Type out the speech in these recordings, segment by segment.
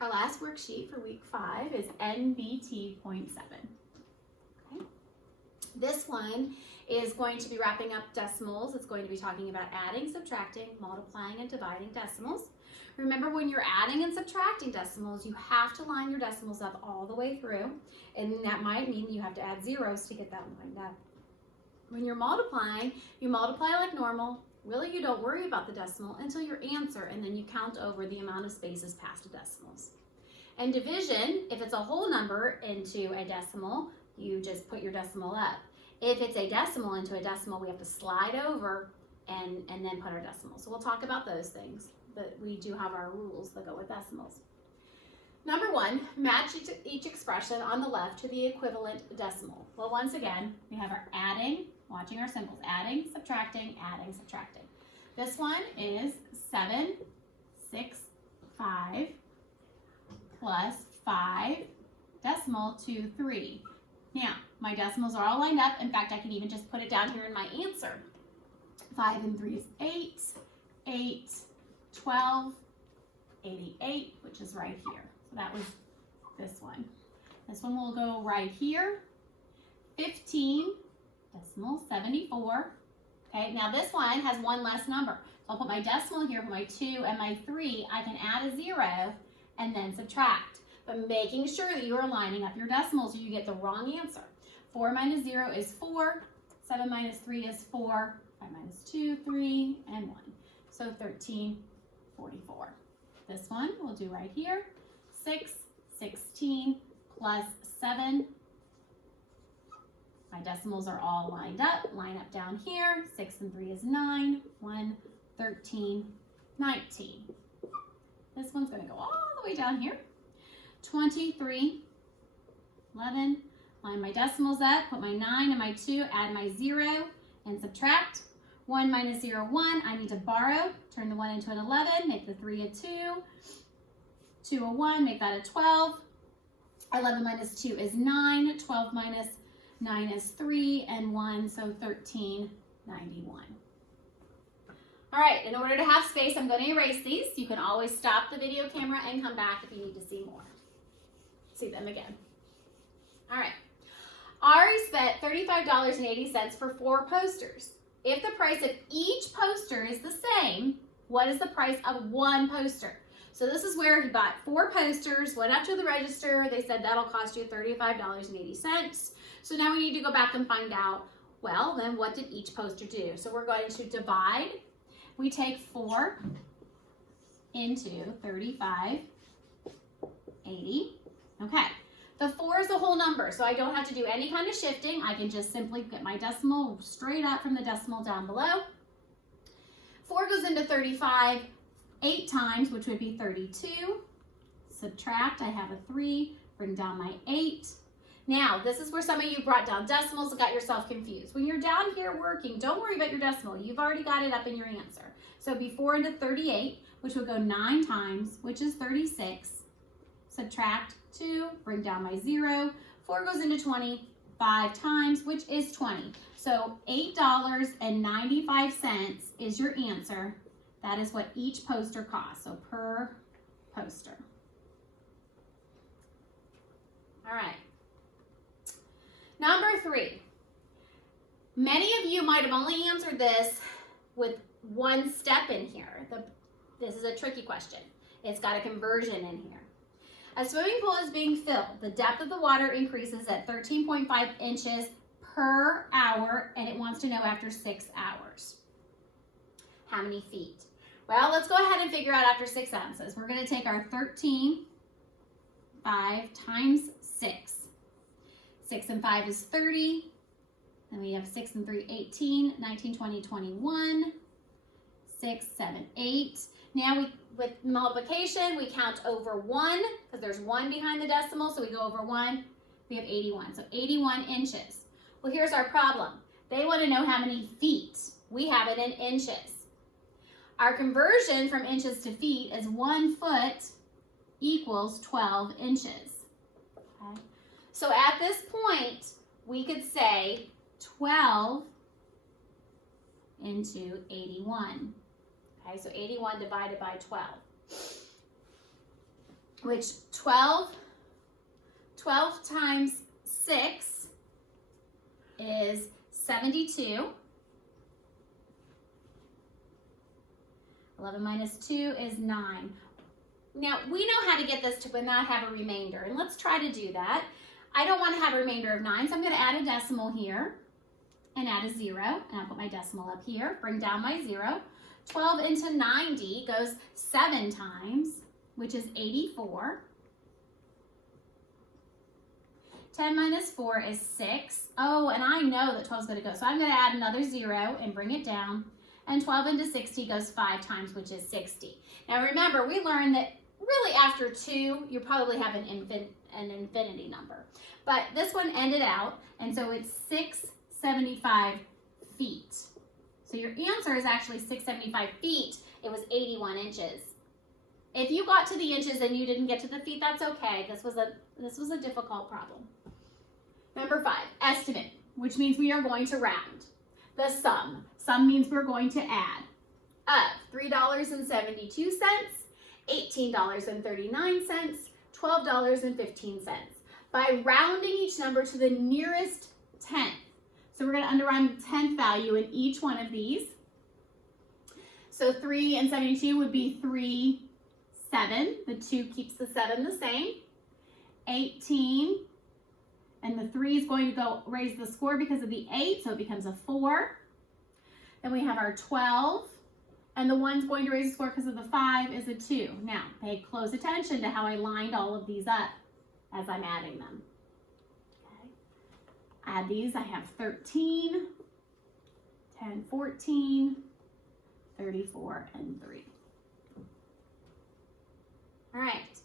Our last worksheet for week 5 is NBT.7. Okay. This one is going to be wrapping up decimals. It's going to be talking about adding, subtracting, multiplying, and dividing decimals. Remember, when you're adding and subtracting decimals, you have to line your decimals up all the way through, and that might mean you have to add zeros to get that lined up. When you're multiplying, you multiply like normal. Really, you don't worry about the decimal until your answer, and then you count over the amount of spaces past the decimals. And division, if it's a whole number into a decimal, you just put your decimal up. If it's a decimal into a decimal, we have to slide over and then put our decimal. So we'll talk about those things, but we do have our rules that go with decimals. Number 1, match each expression on the left to the equivalent decimal. Well, once again, we have our adding, watching our symbols, adding, subtracting, adding, subtracting. This one is 7, 6, 5, plus 5, decimal to 3. Now, my decimals are all lined up. In fact, I can even just put it down here in my answer. 5 and 3 is 8, 8, 12, 88, which is right here. So that was this one. This one will go right here. 15, decimal 74. Okay, now this one has one less number. So I'll put my decimal here for my 2 and my 3. I can add a 0 and then subtract. But making sure that you are lining up your decimals so you get the wrong answer. 4 minus 0 is 4. 7 minus 3 is 4. 5 minus 2, 3, and 1. So 1344. This one we'll do right here. 6, 16 plus 7. My decimals are all lined up. Line up down here. 6 and 3 is 9. 1, 13, 19. This one's going to go all the way down here. 23, 11. Line my decimals up. Put my 9 and my 2. Add my 0 and subtract. 1 minus 0, 1. I need to borrow. Turn the 1 into an 11. Make the 3 a 2. 2 a 1. Make that a 12. 11 minus 2 is 9. 12 minus 9 is 3 and 1, so 1391. All right, in order to have space, I'm going to erase these. You can always stop the video camera and come back if you need to see more. See them again. All right. Ari spent $35.80 for 4 posters. If the price of each poster is the same, what is the price of one poster? So this is where he bought 4 posters, went up to the register. They said that'll cost you $35.80. So now we need to go back and find out, well, then what did each poster do? So we're going to divide. We take 4 into 35.80. Okay. The 4 is a whole number, so I don't have to do any kind of shifting. I can just simply get my decimal straight up from the decimal down below. 4 goes into 35 8 times, which would be 32. Subtract, I have a 3. Bring down my 8. Now, this is where some of you brought down decimals and got yourself confused. When you're down here working, don't worry about your decimal. You've already got it up in your answer. So it'd be 4 into 38, which would go 9 times, which is 36. Subtract 2, bring down my 0. 4 goes into 20 5 times, which is 20. So $8.95 is your answer. That is what each poster costs, so per poster. All right. Number 3. Many of you might have only answered this with one step in here. This is a tricky question. It's got a conversion in here. A swimming pool is being filled. The depth of the water increases at 13.5 inches per hour, and it wants to know after 6 hours. How many feet? Well, let's go ahead and figure out after 6 ounces. We're going to take our 13.5 times 6. 6 and 5 is 30. Then we have 6 and 3, 18, 19, 20, 21, 6, 7, 8. Now with multiplication, we count over 1 because there's 1 behind the decimal, so we go over 1. We have 81, so 81 inches. Well, here's our problem. They want to know how many feet. We have it in inches. Our conversion from inches to feet is 1 foot equals 12 inches. Okay? So at this point, we could say 12 into 81. Okay, so 81 divided by 12. which 12 times 6 is 72. 11 minus 2 is 9. Now, we know how to get this to not have a remainder, and let's try to do that. I don't want to have a remainder of 9, so I'm going to add a decimal here and add a 0, and I'll put my decimal up here, bring down my 0. 12 into 90 goes 7 times, which is 84. 10 minus 4 is 6. Oh, and I know that 12 is going to go, so I'm going to add another 0 and bring it down. And 12 into 60 goes 5 times, which is 60. Now remember, we learned that really after 2, you probably have an infinity number. But this one ended out, and so it's 675 feet. So your answer is actually 675 feet. It was 81 inches. If you got to the inches and you didn't get to the feet, that's okay. This was a difficult problem. Number 5, estimate, which means we are going to round. The sum. Sum means we're going to add of $3.72, $18.39, $12.15 by rounding each number to the nearest tenth. So we're going to underline the 10th value in each one of these. So 3 and 72 would be 3, 7. The 2 keeps the 7 the same. 18, and the 3 is going to go raise the score because of the 8, so it becomes a 4. Then we have our 12, and the 1's going to raise the score because of the 5 is a 2. Now, pay close attention to how I lined all of these up as I'm adding them. Okay. Add these, I have 13, 10, 14, 34, and 3. All right,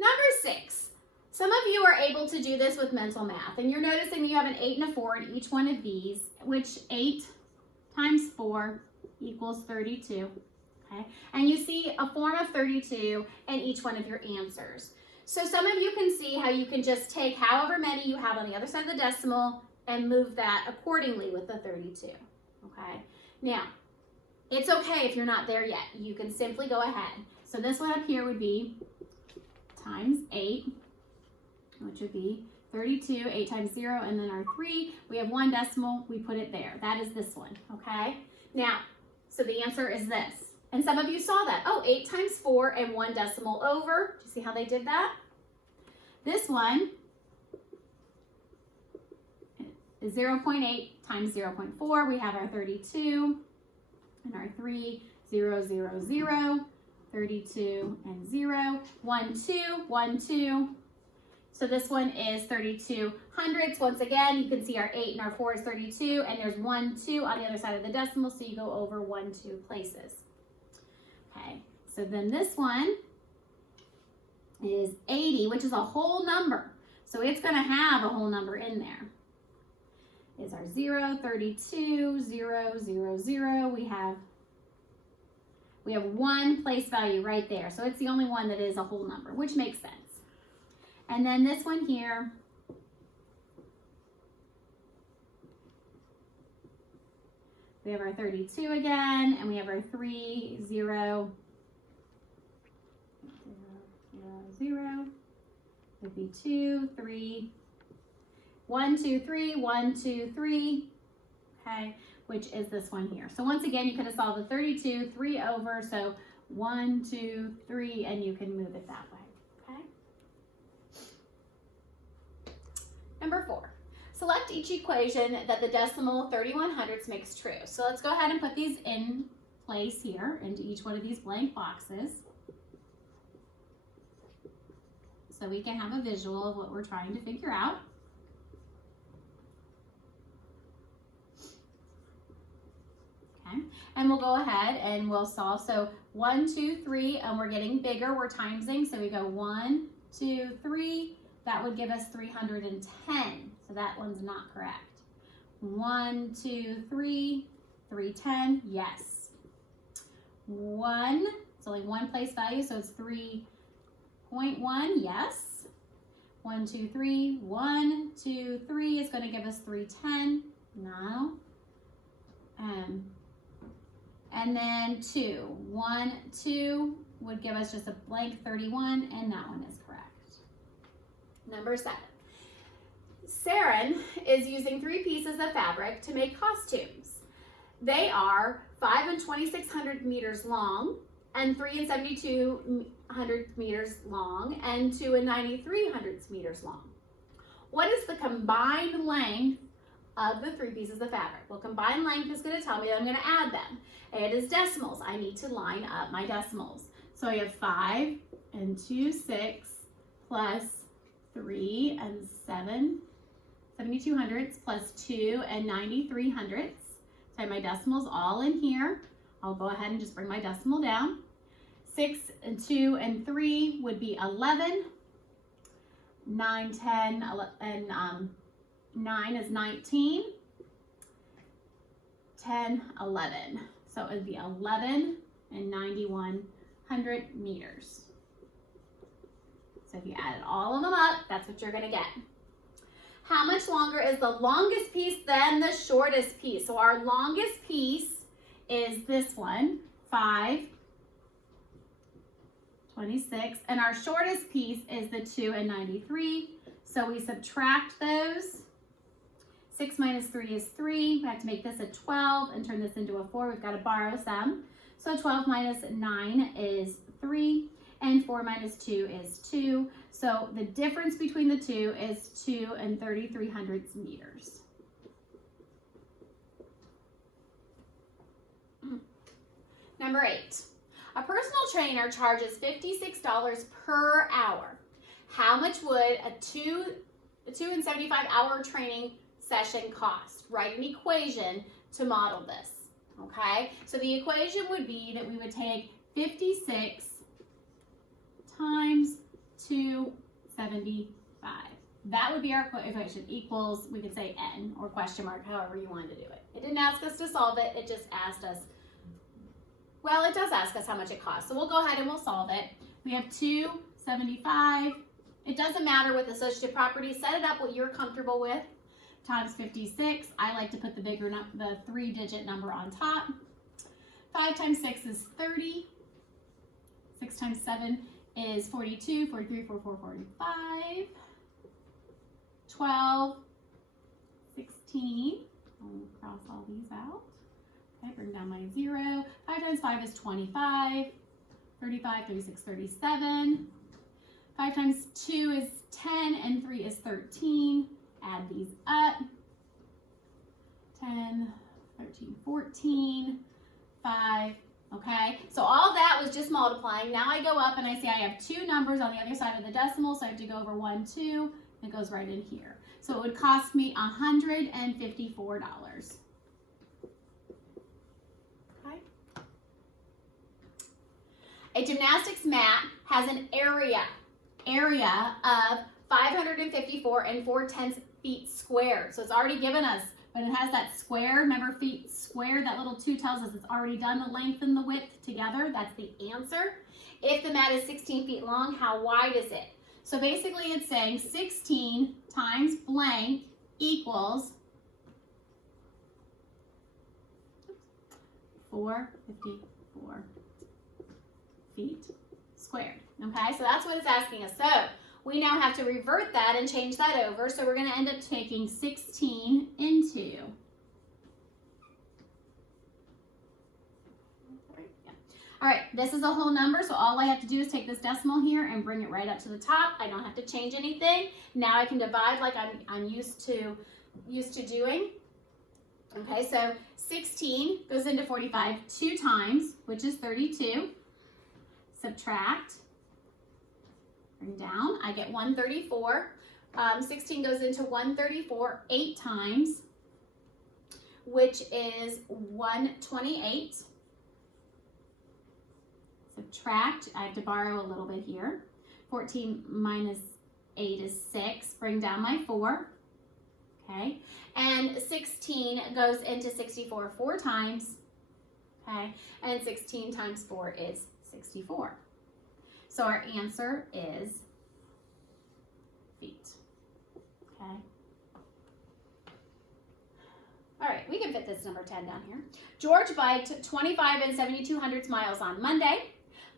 number 6. Some of you are able to do this with mental math, and you're noticing that you have an 8 and a 4 in each one of these, which 8 times 4 equals 32, okay? And you see a form of 32 in each one of your answers. So some of you can see how you can just take however many you have on the other side of the decimal and move that accordingly with the 32, okay? Now, it's okay if you're not there yet. You can simply go ahead. So this one up here would be times 8, which would be 32, 8 times 0, and then our 3. We have one decimal, we put it there. That is this one, okay? Now, so the answer is this. And some of you saw that. Oh, 8 times 4 and 1 decimal over. Do you see how they did that? This one is 0.8 times 0.4. We have our 32 and our 3, 0, 0, 0, 32 and 0, 1, 2, 1, 2. So this one is 32 hundredths. Once again, you can see our 8 and our 4 is 32, and there's 1, 2 on the other side of the decimal, so you go over 1, 2 places. Okay, so then this one is 80, which is a whole number. So it's going to have a whole number in there. Is our 0, 32, 0, 0, 0. We have one place value right there. So it's the only one that is a whole number, which makes sense. And then this one here we have our 32 again, and we have our 3, 0, 0, 0, would be 2, 3, 1, 2, 3, 1, 2, 3, okay, which is this one here. So once again, you could have solved the 32, 3 over, so 1, 2, 3, and you can move it that way. Number 4, select each equation that the decimal 31 hundredths makes true. So let's go ahead and put these in place here into each one of these blank boxes so we can have a visual of what we're trying to figure out. Okay, and we'll go ahead and we'll solve. So 1, 2, 3, and we're getting bigger, we're timesing, so we go 1, 2, 3, that would give us 310. So that one's not correct. 1, 2, 3, 310, yes. 1, it's only one place value, so it's 3.1, yes. 1, 2, 3, 1, 2, 3 is going to give us 310, no. And then 2, 1, 2, would give us just a blank 31, and that one is correct. Number 7. Saren is using 3 pieces of fabric to make costumes. They are 5 and 2,600 meters long, and 3 and 7,200 meters long, and 2 and 9,300 meters long. What is the combined length of the 3 pieces of fabric? Well, combined length is going to tell me that I'm going to add them. It is decimals. I need to line up my decimals. So I have 5 and 2 6 plus 3 and 7 7200ths plus 2 and 9300ths. So I have my decimals all in here. I'll go ahead and just bring my decimal down. 6 and 2 and 3 would be 11. 9, 10, and 9 is 19. 10, 11. So it would be 11 and 9100 meters. So if you added all of them up, that's what you're going to get. How much longer is the longest piece than the shortest piece? So our longest piece is this one, 5, 26, and our shortest piece is the 2 and 93. So we subtract those. 6 minus 3 is 3. We have to make this a 12 and turn this into a 4. We've got to borrow some. So 12 minus 9 is 3, and 4 minus 2 is 2. So the difference between the two is 2 and 3300 meters. Number 8. A personal trainer charges $56 per hour. How much would a 2 and 75 hour training session cost? Write an equation to model this, okay? So the equation would be that we would take 56 times 275. That would be our equation, equals, we could say n or question mark, however you wanted to do it. It didn't ask us to solve it, it just asked us, well, it does ask us how much it costs. So we'll go ahead and we'll solve it. We have 275. It doesn't matter with associative properties. Set it up what you're comfortable with. Times 56. I like to put the bigger, the 3-digit number on top. 5 times 6 is 30. 6 times 7 is 42. 43, 44, 45. 12, 16. I'll cross all these out. Okay, bring down my 0. 5 times 5 is 25. 35, 36, 37. 5 times 2 is 10, and 3 is 13. Add these up. 10, 13, 14, 5. Okay, so all that was just multiplying. Now I go up and I see I have 2 numbers on the other side of the decimal, so I have to go over 1, 2. It goes right in here. So it would cost me $154. Okay. A gymnastics mat has an area of 554 and 4/10 feet squared. So it's already given us, but it has that square, remember feet squared, that little 2 tells us it's already done the length and the width together. That's the answer. If the mat is 16 feet long, how wide is it? So basically it's saying 16 times blank equals 454 feet squared. Okay, so that's what it's asking us. So we now have to revert that and change that over. So we're going to end up taking 16 into. All right, this is a whole number, so all I have to do is take this decimal here and bring it right up to the top. I don't have to change anything. Now I can divide like I'm used to doing. Okay, so 16 goes into 45 2 times, which is 32. Subtract. Bring down. I get 134. 16 goes into 134 8 times, which is 128. Subtract, I have to borrow a little bit here. 14 minus 8 is 6. Bring down my 4. Okay, and 16 goes into 64 4 times. Okay, and 16 times 4 is 64. So our answer is feet. Okay. All right, we can fit this number 10 down here. George biked 25 and 7200 miles on Monday,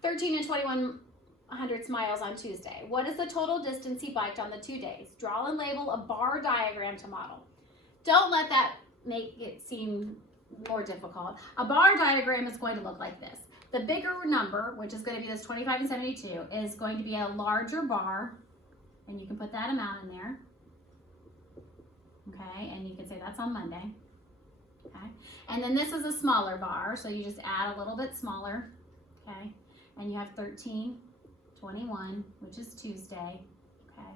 13 and 21 hundredths miles on Tuesday. What is the total distance he biked on the 2 days? Draw and label a bar diagram to model. Don't let that make it seem more difficult. A bar diagram is going to look like this. The bigger number, which is going to be this 25 and 72, is going to be a larger bar, and you can put that amount in there. Okay, and you can say that's on Monday. Okay, and then this is a smaller bar, so you just add a little bit smaller. Okay, and you have 13, 21, which is Tuesday. Okay,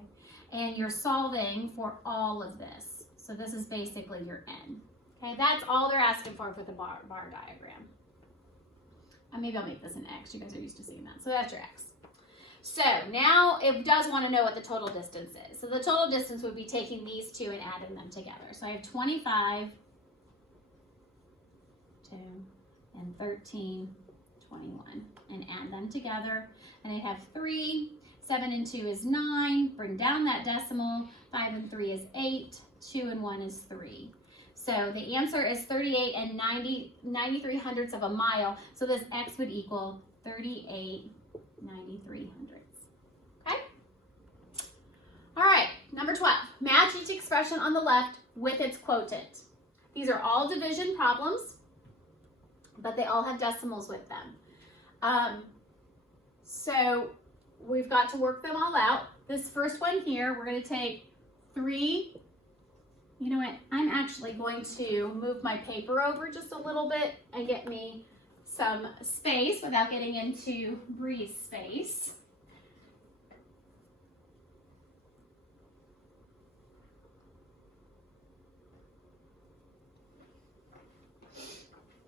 and you're solving for all of this. So this is basically your n. Okay, that's all they're asking for the bar diagram. And maybe I'll make this an x. You guys are used to seeing that. So that's your x. So now it does want to know what the total distance is. So the total distance would be taking these two and adding them together. So I have 25, 2, and 13, 21, and add them together. And I have 3, 7 and 2 is 9. Bring down that decimal. 5 and 3 is 8. 2 and 1 is 3. So the answer is 38 and 93 hundredths of a mile. So this x would equal 38 93 hundredths. Okay? All right, number 12. Match each expression on the left with its quotient. These are all division problems, but they all have decimals with them. So we've got to work them all out. This first one here, we're going to take 3. You know what, I'm actually going to move my paper over just a little bit and get me some space without getting into Bree's space.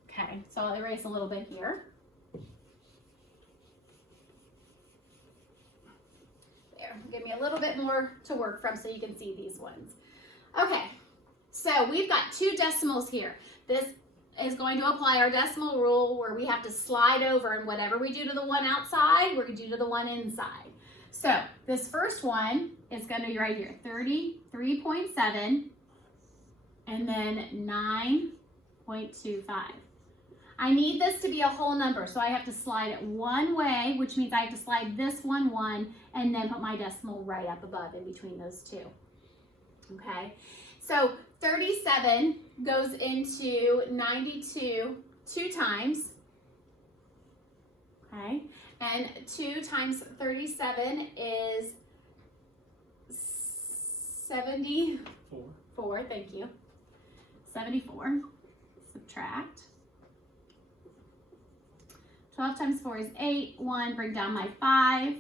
Okay, so I'll erase a little bit here. There, give me a little bit more to work from so you can see these ones. Okay. So we've got 2 decimals here. This is going to apply our decimal rule where we have to slide over, and whatever we do to the one outside, we're going to do to the one inside. So this first one is going to be right here, 33.7 and then 9.25. I need this to be a whole number, so I have to slide it one way, which means I have to slide this one, and then put my decimal right up above in between those two. Okay, so 37 goes into 92 2 times, okay, and 2 times 37 is 74, thank you, 74, subtract, 12 times 4 is 8, 1, bring down my 5,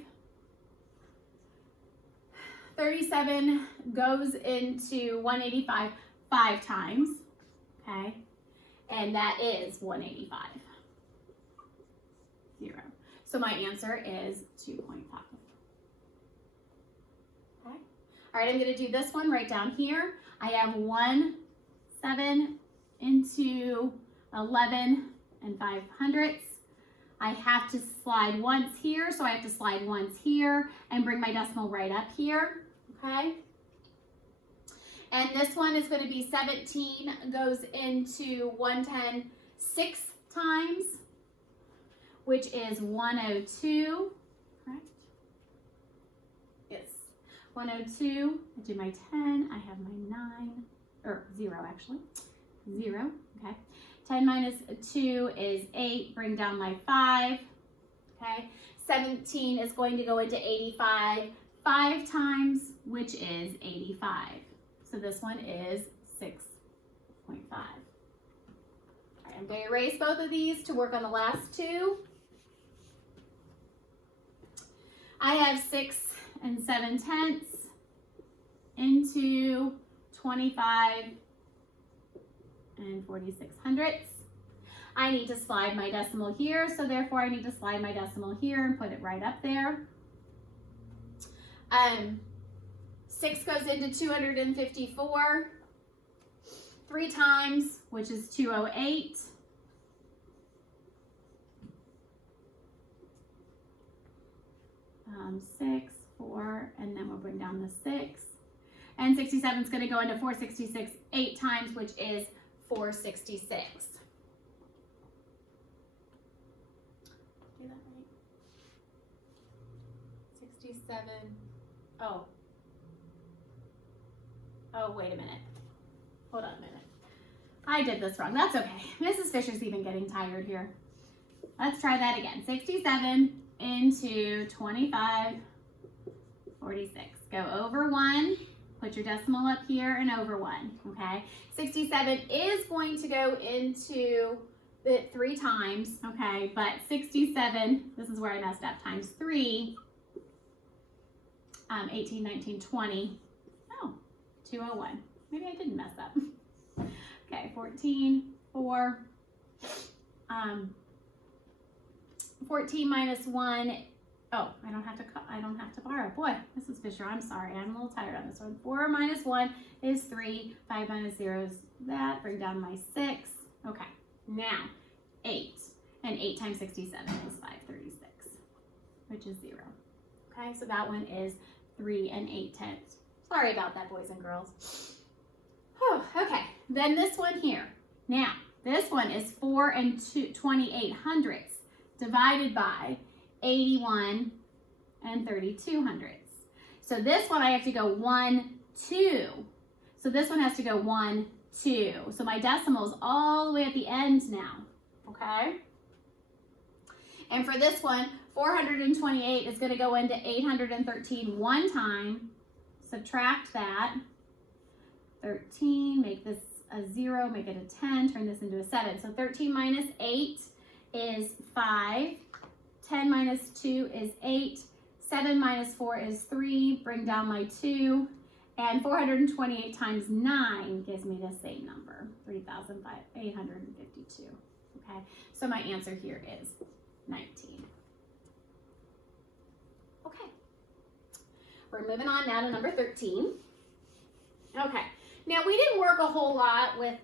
37 goes into 185 5 times, okay, and that is 185, 0. So my answer is 2.5. Okay. All right, I'm going to do this one right down here. I have 7 into 11 and 5 hundredths. I have to slide once here, so I have to slide once here and bring my decimal right up here, okay? And this one is going to be 17 goes into 110 6 times, which is 102, correct? Yes, 102, I do my 10, I have my 9, or 0 actually, 0, okay. 10 minus 2 is 8, bring down my 5, okay. 17 is going to go into 85 5 times, which is 85. So this one is 6.5. All right, I'm going to erase both of these to work on the last two. I have 6 7/10 into 25 and 46 hundredths. I need to slide my decimal here, so therefore I need to slide my decimal here and put it right up there. 6 goes into 254 3 times, which is 208. Six, 4, and then we'll bring down the 6. And 67 is going to go into 466 8 times, which is 466. Do that right? 67. Oh, wait a minute. Hold on a minute. I did this wrong. That's okay. Mrs. Fisher's even getting tired here. Let's try that again. 67 into 25, 46. Go over 1. Put your decimal up here and over 1, okay? 67 is going to go into it 3 times, okay? But 67, this is where I messed up, times 3, 18, 19, 20. Oh, 201. Maybe I didn't mess up. Okay, 14, 4. 14 minus 1. Oh, I don't have to borrow. Boy, Mrs. Fisher, I'm sorry. I'm a little tired on this one. 4 minus 1 is 3. 5 minus 0 is that. Bring down my 6. Okay, now 8. And 8 times 67 is 536, which is 0. Okay, so that one is 3 8/10. Sorry about that, boys and girls. Whew, okay, then this one here. Now, this one is 4 28/100 divided by 81 32/100. So this one I have to go 1, 2. So this one has to go 1, 2. So my decimal's all the way at the end now, okay? And for this one, 428 is going to go into 813 one time. Subtract that. 13, make this a 0, make it a 10, turn this into a 7. So 13 minus 8 is 5. 10 minus 2 is 8. 7 minus 4 is 3. Bring down my 2. And 428 times 9 gives me the same number, 3,852. Okay, so my answer here is 19. Okay, we're moving on now to number 13. Okay, now we didn't work a whole lot with,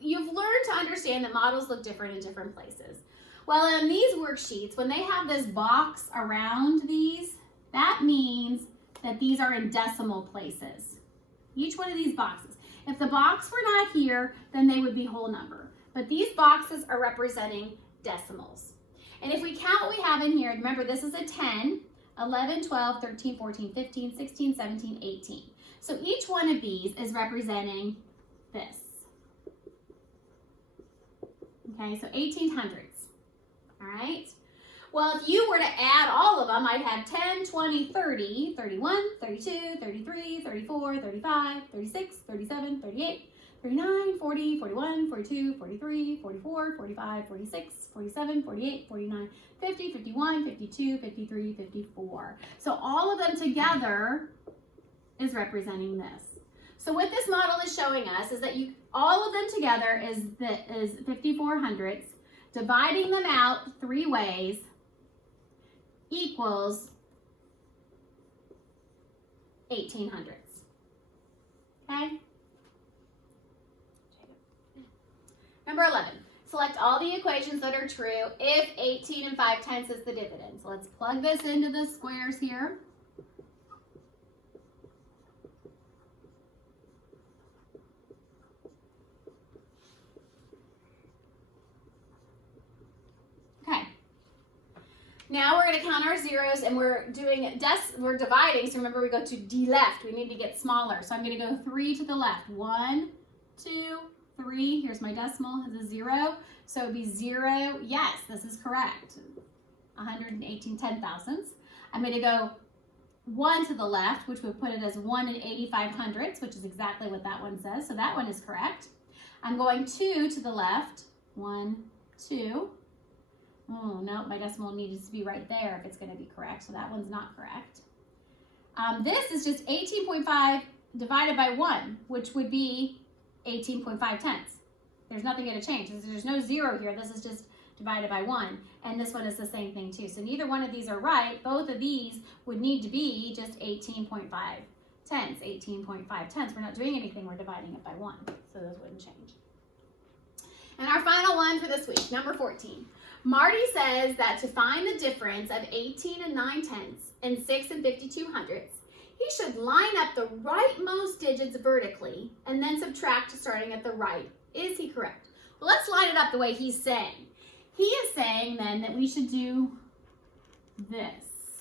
you've learned to understand that models look different in different places. Well, in these worksheets, when they have this box around these, that means that these are in decimal places. Each one of these boxes. If the box were not here, then they would be whole number. But these boxes are representing decimals. And if we count what we have in here, remember this is a 10, 11, 12, 13, 14, 15, 16, 17, 18. So each one of these is representing this. Okay, so 1800s. All right. Well, if you were to add all of them, I'd have 10, 20, 30, 31, 32, 33, 34, 35, 36, 37, 38, 39, 40, 41, 42, 43, 44, 45, 46, 47, 48, 49, 50, 51, 52, 53, 54. So all of them together is representing this. So what this model is showing us is that all of them together is 5400ths. Dividing them out 3 ways equals 1800ths. Okay? Number 11. Select all the equations that are true if 18 5/10 is the dividend. So let's plug this into the squares here. Now we're going to count our zeros, and we're dividing. So remember, we go to D left. We need to get smaller. So I'm going to go 3 to the left. 1, 2, 3. Here's my decimal has a 0. So it would be 0. Yes, this is correct. 118 10,000ths. I'm going to go 1 to the left, which would put it as 1 8500ths, which is exactly what that one says. So that one is correct. I'm going 2 to the left. 1, 2. Oh, no, my decimal needs to be right there if it's going to be correct, so that one's not correct. This is just 18.5 divided by 1, which would be 18.5/10. There's nothing going to change. There's no 0 here. This is just divided by 1, and this one is the same thing too. So neither one of these are right. Both of these would need to be just 18.5/10. 18.5/10. We're not doing anything. We're dividing it by 1, so those wouldn't change. And our final one for this week, number 14. Marty says that to find the difference of 18 9/10 and 6 5200ths, he should line up the rightmost digits vertically and then subtract starting at the right. Is he correct? Well, let's line it up the way he's saying. He is saying then that we should do this.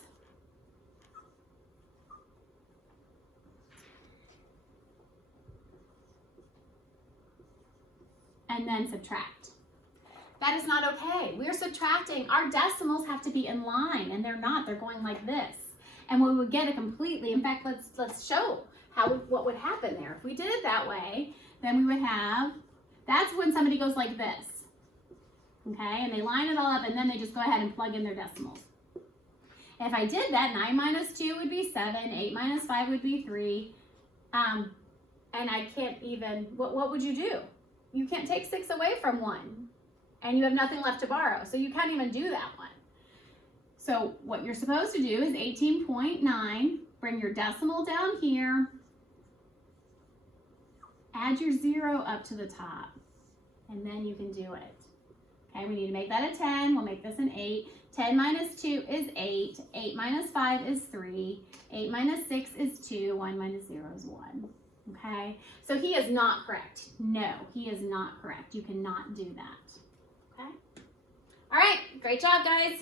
and then subtract. That is not okay. We're subtracting. Our decimals have to be in line, and they're not. They're going like this. And we would get it completely. In fact, let's show what would happen there. If we did it that way, then we would have, that's when somebody goes like this. Okay, and they line it all up, and then they just go ahead and plug in their decimals. If I did that, 9 minus 2 would be 7, 8 minus 5 would be 3, and I can't even, what would you do? You can't take 6 away from 1, and you have nothing left to borrow, so you can't even do that one. So what you're supposed to do is 18.9, bring your decimal down here, add your 0 up to the top, and then you can do it. Okay, we need to make that a 10. We'll make this an 8. 10 minus 2 is 8. 8 minus 5 is 3. 8 minus 6 is 2. 1 minus 0 is 1. Okay, so he is not correct. No, he is not correct. You cannot do that. Okay? All right, great job, guys.